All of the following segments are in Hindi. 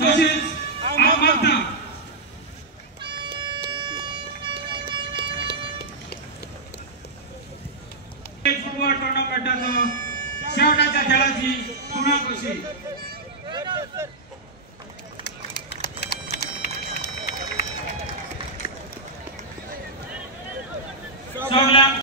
तशेंच हांव मागता फुटबॉल टुर्नामेंटाचो शेवटाच्या खेळाची पुन्हा कशी सगळ्यांक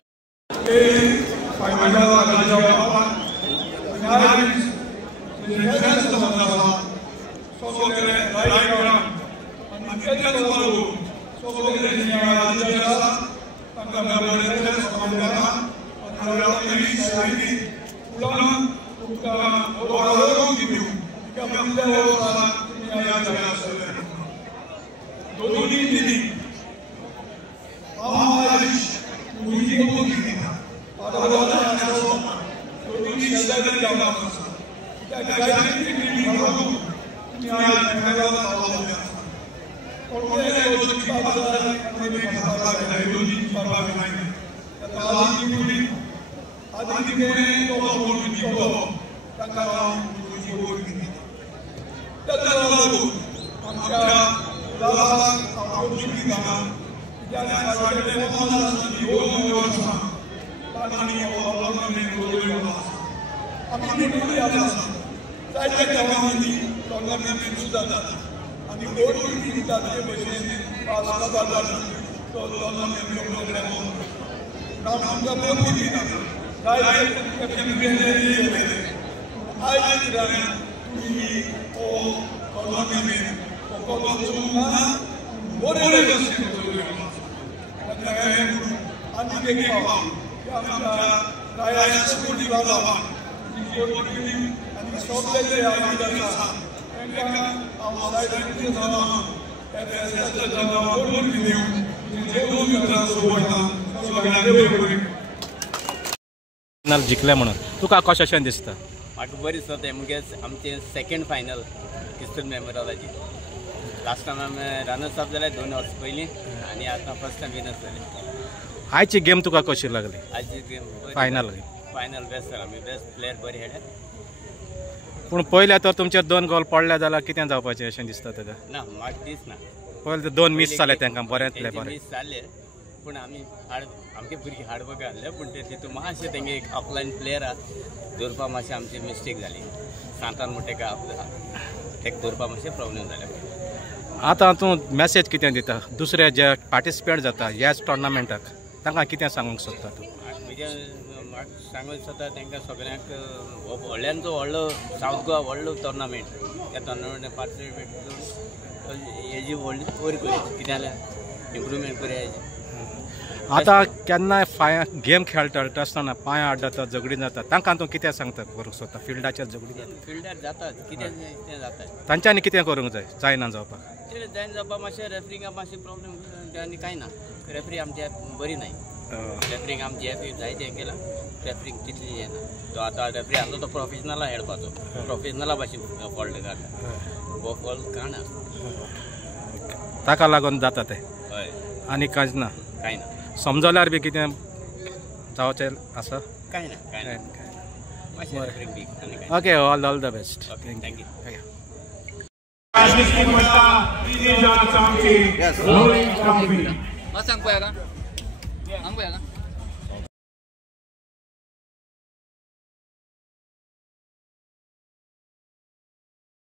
जिखले म्हणून तुका कशें दिसता? म्हाका बरी दिसता मुगे आमचे सेकंड फायनल क्रिस्टन मेमोरियलाची लास्ट टायम आमी रनर्स अप जाले 2 वर्स पयलीं आनी आतां फर्स्ट टायम विनर्स जाले। आयची गेम तुका कशी लागली? आयची गेम फायनल बेस्ट जाला आमी बेस्ट प्लेयर बरे खेळ्ळे पूण पयल्या तर तुमचे 2 गोल पडले जाल्यार कितें जावपाचें अशें दिसता तुका? ना म्हाका दिसना पयले 2 मिस जाले तांकां बरेंतले बरें मिस जाले पूण आमी आमगे भुरगीं हार्डवर्क घातले पूण ते तितून मातशें तेंगे एक ऑफलायन प्लेयरा दवरपा मातशें आमची मिस्टेक जाली सांतान म्हणटा तेका दवरपा मातशें प्रॉब्लेम जाले। आतां तूं मॅसेज कितें दिता दुसरे जे पार्टिसिपेट जाता ह्याच टुर्नामेंटाक तांकां कितें सांगूंक सोदता तूं? म्हाका सांगूंक सोदता तांकां सगळ्यांक व्हडल्यांचो व्हडलो सावथ गोवा व्हडलो टुर्नामेंट त्या टुर्नामेंटाक पार्टिसिपेट करून हेजी व्हडली वयर करया कितें जाल्यार इम्प्रुवमेंट करया हेजी। आतां केन्नाय गेम खेळटा आसतना पांय आड्डता झगडी जाता तांकां तूं कितें सांगता करूंक सोदता? फिल्डाचेर झगडी जाता फिल्डार जातात कितें जाता तांच्यांनी कितें करूंक जाय जायना जावपाक? जायना जावपाक मातशें रेफ्रिंगाक मातशें प्रॉब्लेम आनी कांय ना रेफ्री आमची बरी नाय रेफ्रिंग आमची जायते हें केलां रेफ्रिंग तितली हें ना तो आतां रेफ्री आसलो तो प्रोफेशनला खेळपाचो प्रोफेशनला भाशेन पडले घातला हो फॉल काणा ताका लागून जाता तें हय आनी कांयच ना कांय ना समजल्यार बी कितें जावचें आसा? कांय ना मातशें रेफ्रिंग बी okay all the best thank you Yes. Mas ang kuya ka? Ang kuya ka?